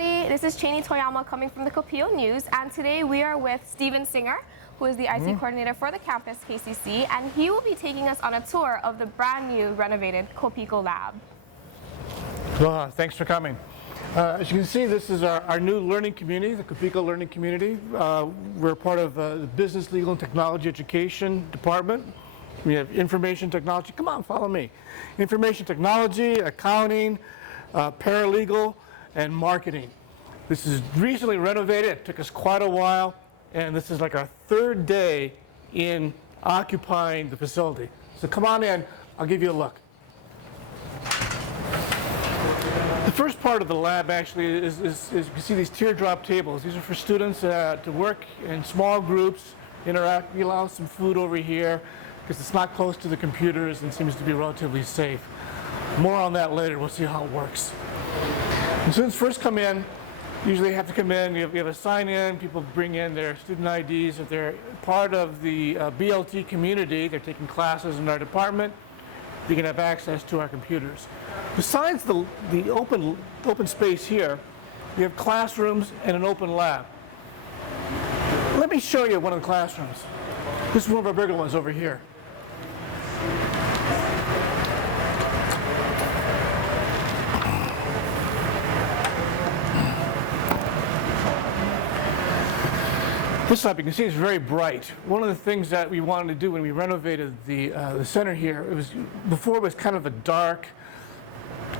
everybody. This is Chayne Toyama coming from the Kopiko News, and today we are with Steven Singer, who is the IT coordinator for the campus KCC, and he will be taking us on a tour of the brand new renovated Kopiko Lab. Well, thanks for coming. As you can see, this is our new learning community, the Kopiko Learning Community. We're part of the Business, Legal, and Technology Education Department. We have information technology. Come on, follow me. Information technology, accounting, paralegal, and marketing. This is recently renovated. It took us quite a while, and this is like our third day in occupying the facility. So come on in, I'll give you a look. The first part of the lab actually is you can see these teardrop tables. These are for students to work in small groups, interact. We allow some food over here because it's not close to the computers and seems to be relatively safe. More on that later. We'll see how it works. When students first come in, usually have to come in, you have a sign-in, people bring in their student IDs. If they're part of the BLT community, they're taking classes in our department, they can have access to our computers. Besides the open space here, we have classrooms and an open lab. Let me show you one of the classrooms. This is one of our bigger ones over here. This lab, you can see, is very bright. One of the things that we wanted to do when we renovated the center here, before it was kind of a dark,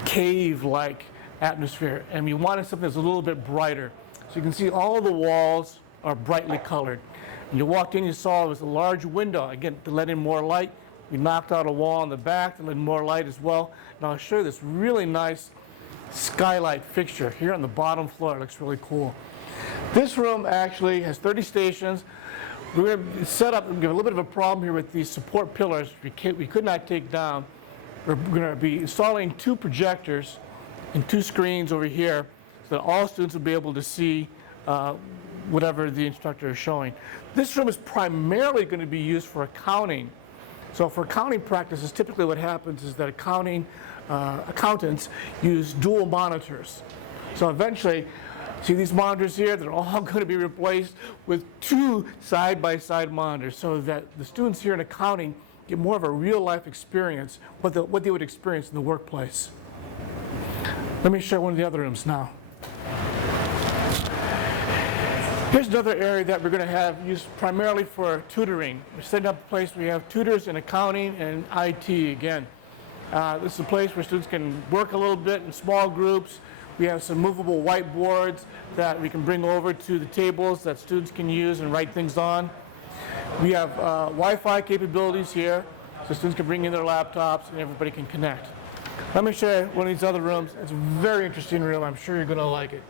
cave-like atmosphere, and we wanted something that's a little bit brighter. So you can see all the walls are brightly colored. When you walked in, you saw it was a large window, again, to let in more light. We knocked out a wall in the back to let in more light as well. And I'll show you this really nice skylight fixture here on the bottom floor. It looks really cool. This room actually has 30 stations. We're going to set up, we have a little bit of a problem here with these support pillars we could not take down. We're going to be installing 2 projectors and 2 screens over here so that all students will be able to see whatever the instructor is showing. This room is primarily going to be used for accounting. So for accounting practices, typically what happens is that accountants use dual monitors. So eventually, see these monitors here? They're all going to be replaced with 2 side-by-side monitors so that the students here in accounting get more of a real-life experience, what they would experience in the workplace. Let me show one of the other rooms now. Here's another area that we're going to have used primarily for tutoring. We're setting up a place where we have tutors in accounting and IT again. This is a place where students can work a little bit in small groups. We have some movable whiteboards that we can bring over to the tables that students can use and write things on. We have Wi-Fi capabilities here, so students can bring in their laptops and everybody can connect. Let me show you one of these other rooms. It's a very interesting room. I'm sure you're going to like it.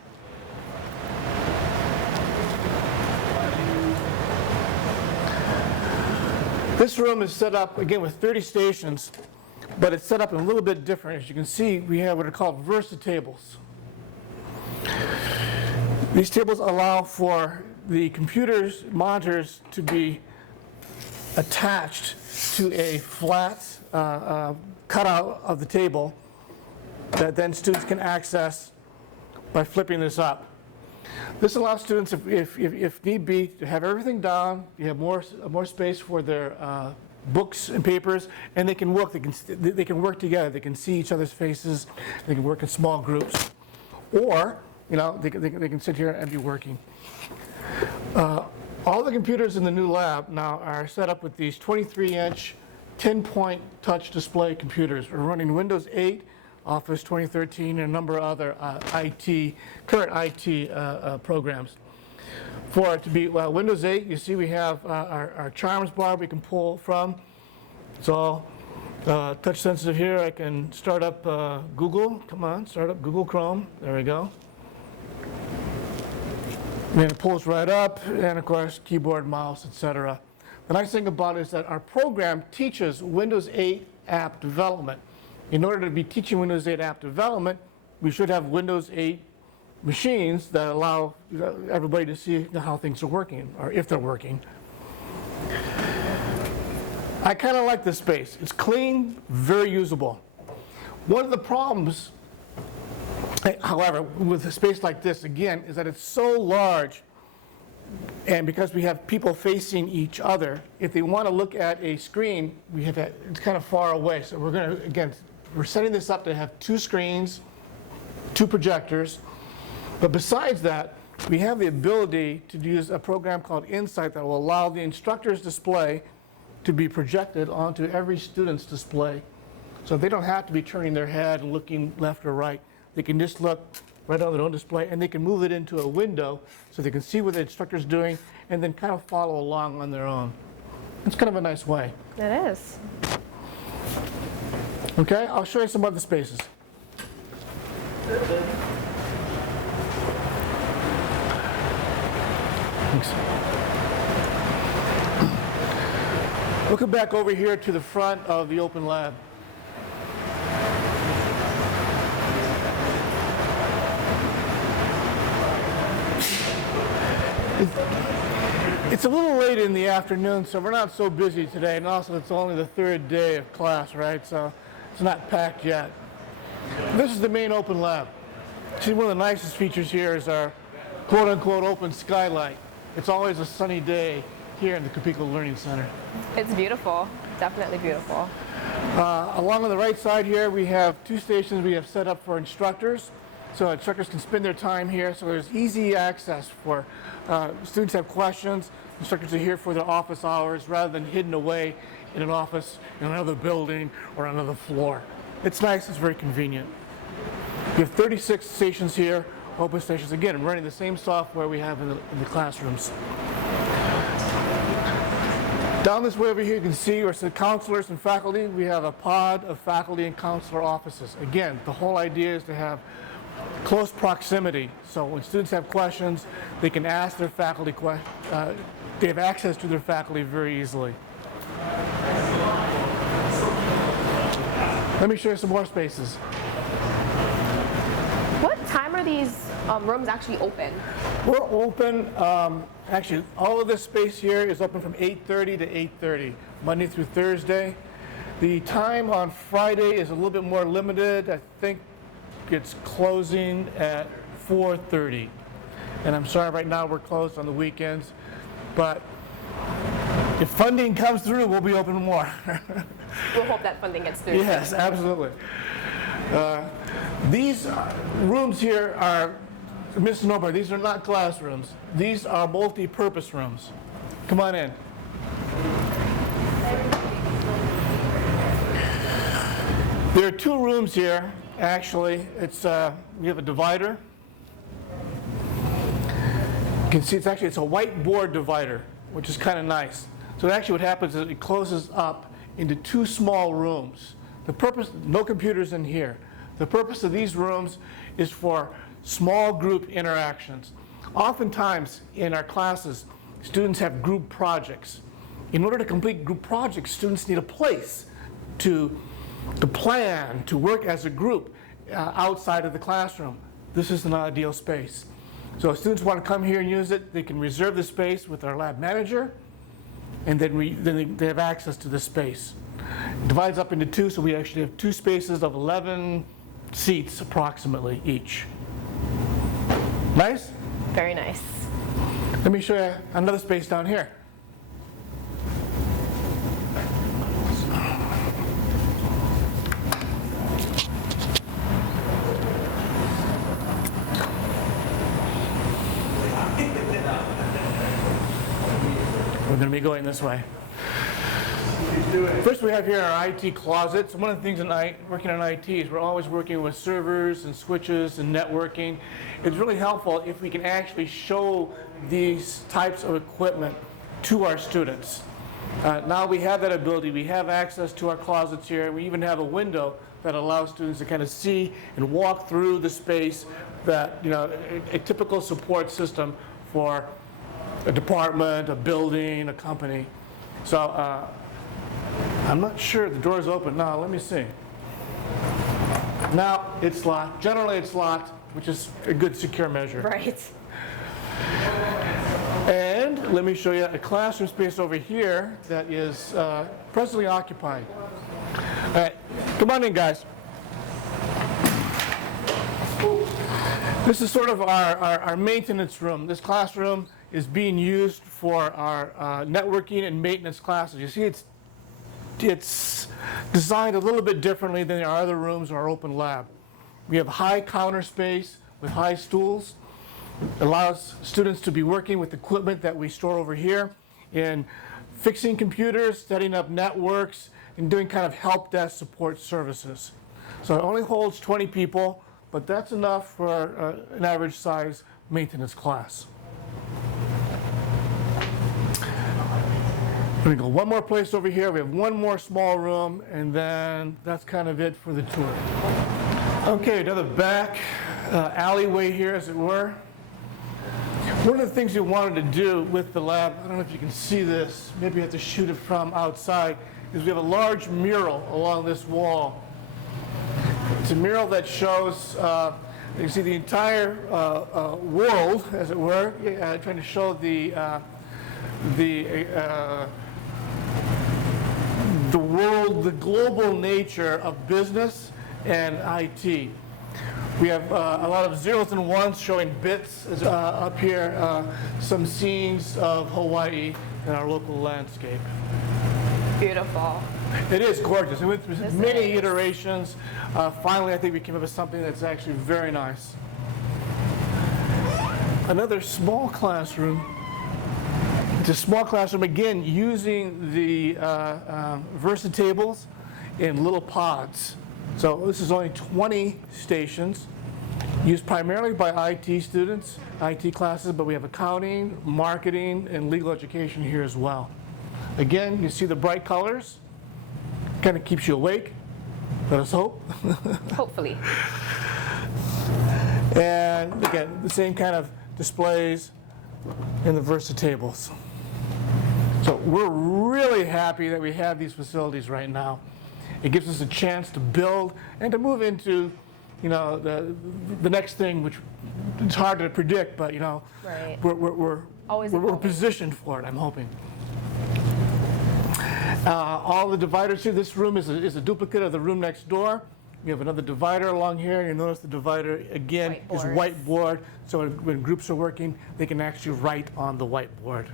This room is set up, again, with 30 stations, but it's set up a little bit different. As you can see, we have what are called VersaTables. These tables allow for the computers, monitors to be attached to a flat cutout of the table that then students can access by flipping this up. This allows students, if need be, to have everything down. You have more space for their books and papers, and they can work. They can work together. They can see each other's faces. They can work in small groups, or they can sit here and be working. All the computers in the new lab now are set up with these 23-inch 10-point touch display computers. We're running Windows 8, Office 2013, and a number of other current IT programs. For it to be Windows 8, you see we have our Charms bar we can pull from. It's all touch sensitive here. I can start up Google. Come on, start up Google Chrome. There we go. And it pulls right up, and of course, keyboard, mouse, etc. The nice thing about it is that our program teaches Windows 8 app development. In order to be teaching Windows 8 app development, we should have Windows 8 machines that allow everybody to see how things are working, or if they're working. I kind of like this space. It's clean, very usable. One of the problems However, with a space like this, again, is that it's so large, and because we have people facing each other, if they want to look at a screen, we have that, it's kind of far away. So we're going to, again, we're setting this up to have 2 screens, 2 projectors. But besides that, we have the ability to use a program called Insight that will allow the instructor's display to be projected onto every student's display. So they don't have to be turning their head and looking left or right. They can just look right on their own display, and they can move it into a window so they can see what the instructor's doing and then kind of follow along on their own. It's kind of a nice way. It is. Okay, I'll show you some other spaces. Thanks. Looking back over here to the front of the open lab. It's a little late in the afternoon, so we're not so busy today, and also it's only the 3rd day of class, right? So it's not packed yet. This is the main open lab. See, one of the nicest features here is our quote-unquote open skylight. It's always a sunny day here in the Kopiko Learning Center. It's beautiful, definitely beautiful. Along on the right side here, we have 2 stations we have set up for instructors. So instructors can spend their time here, so there's easy access for students have questions. Instructors are here for their office hours rather than hidden away in an office in another building or another floor. It's nice, it's very convenient. We have 36 stations here, open stations, again, running the same software we have in the classrooms. Down this way over here, you can see where the counselors and faculty. We have a pod of faculty and counselor offices. Again, the whole idea is to have close proximity. So when students have questions, they can ask their faculty questions. They have access to their faculty very easily. Let me show you some more spaces. What time are these rooms actually open? We're open, actually, all of this space here is open from 8:30 to 8:30, Monday through Thursday. The time on Friday is a little bit more limited. I think it's closing at 4:30. And I'm sorry, right now we're closed on the weekends. But if funding comes through, we'll be open more. We'll hope that funding gets through. Yes, absolutely. These rooms here are a misnomer. These are not classrooms. These are multi-purpose rooms. Come on in. There are 2 rooms here. Actually, it's we have a divider. You can see it's a whiteboard divider, which is kind of nice. So actually what happens is it closes up into 2 small rooms. The purpose, no computers in here. The purpose of these rooms is for small group interactions. Oftentimes in our classes, students have group projects. In order to complete group projects, students need a place to plan, to work as a group outside of the classroom. This is an ideal space. So if students want to come here and use it, they can reserve the space with our lab manager, and then they have access to this space. It divides up into 2, so we actually have 2 spaces of 11 seats approximately each. Nice? Very nice. Let me show you another space down here. We're going to be going this way. First, we have here our IT closets. One of the things in working on IT is we're always working with servers and switches and networking. It's really helpful if we can actually show these types of equipment to our students. Now we have that ability. We have access to our closets here. We even have a window that allows students to kind of see and walk through the space that, a typical support system for a department, a building, a company. So I'm not sure the door's open. Now, let me see. Now it's locked. Generally it's locked, which is a good secure measure. Right. And let me show you a classroom space over here that is presently occupied. All right, come on in, guys. This is sort of our maintenance room. This classroom is being used for our networking and maintenance classes. You see, it's designed a little bit differently than our other rooms or our open lab. We have high counter space with high stools. It allows students to be working with equipment that we store over here in fixing computers, setting up networks, and doing kind of help desk support services. So it only holds 20 people, but that's enough for an average size maintenance class. We're going to go one more place over here. We have one more small room, and then that's kind of it for the tour. Okay, another back alleyway here, as it were. One of the things we wanted to do with the lab, I don't know if you can see this, maybe you have to shoot it from outside, is we have a large mural along this wall. It's a mural that shows, you see the entire world, as it were, trying to show the world, the global nature of business and IT. We have a lot of zeros and ones showing bits up here, some scenes of Hawaii and our local landscape. Beautiful. It is gorgeous. It went through many iterations. Finally, I think we came up with something that's actually very nice. Another small classroom. It's a small classroom, again, using the Versatables in little pods. So this is only 20 stations, used primarily by IT students, IT classes, but we have accounting, marketing, and legal education here as well. Again, you see the bright colors, kind of keeps you awake, let us hope. Hopefully. And again, the same kind of displays in the Versatables. So we're really happy that we have these facilities right now. It gives us a chance to build and to move into, the next thing, which it's hard to predict, but right. we're positioned for it, I'm hoping. All the dividers here, this room is a duplicate of the room next door. We have another divider along here. You notice the divider, again, is whiteboard. So when groups are working, they can actually write on the whiteboard.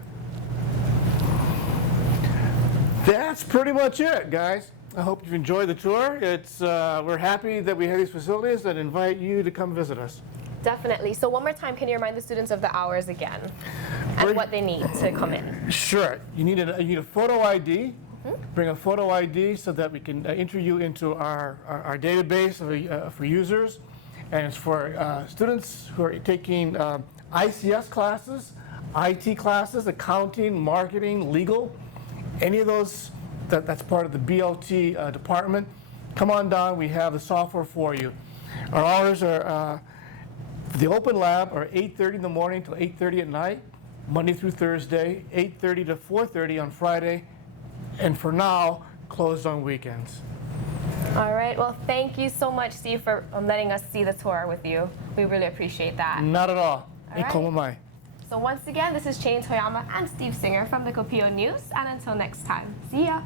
That's pretty much it, guys. I hope you've enjoyed the tour. We're happy that we have these facilities and invite you to come visit us. Definitely. So one more time, can you remind the students of the hours again and what they need to come in? Sure. You need a photo ID. Bring a photo ID so that we can enter you into our database for users. And it's for students who are taking ICS classes, IT classes, accounting, marketing, legal, any of those that's part of the BLT department. Come on down, we have the software for you. Our hours are, for the open lab, are 8:30 in the morning till 8:30 at night, Monday through Thursday, 8:30 to 4:30 on Friday, and for now, closed on weekends. All right. Well, thank you so much, Steve, for letting us see the tour with you. We really appreciate that. Not at all. All right. So once again, this is Chayne Toyama and Steve Singer from the Kopiko News. And until next time, see ya.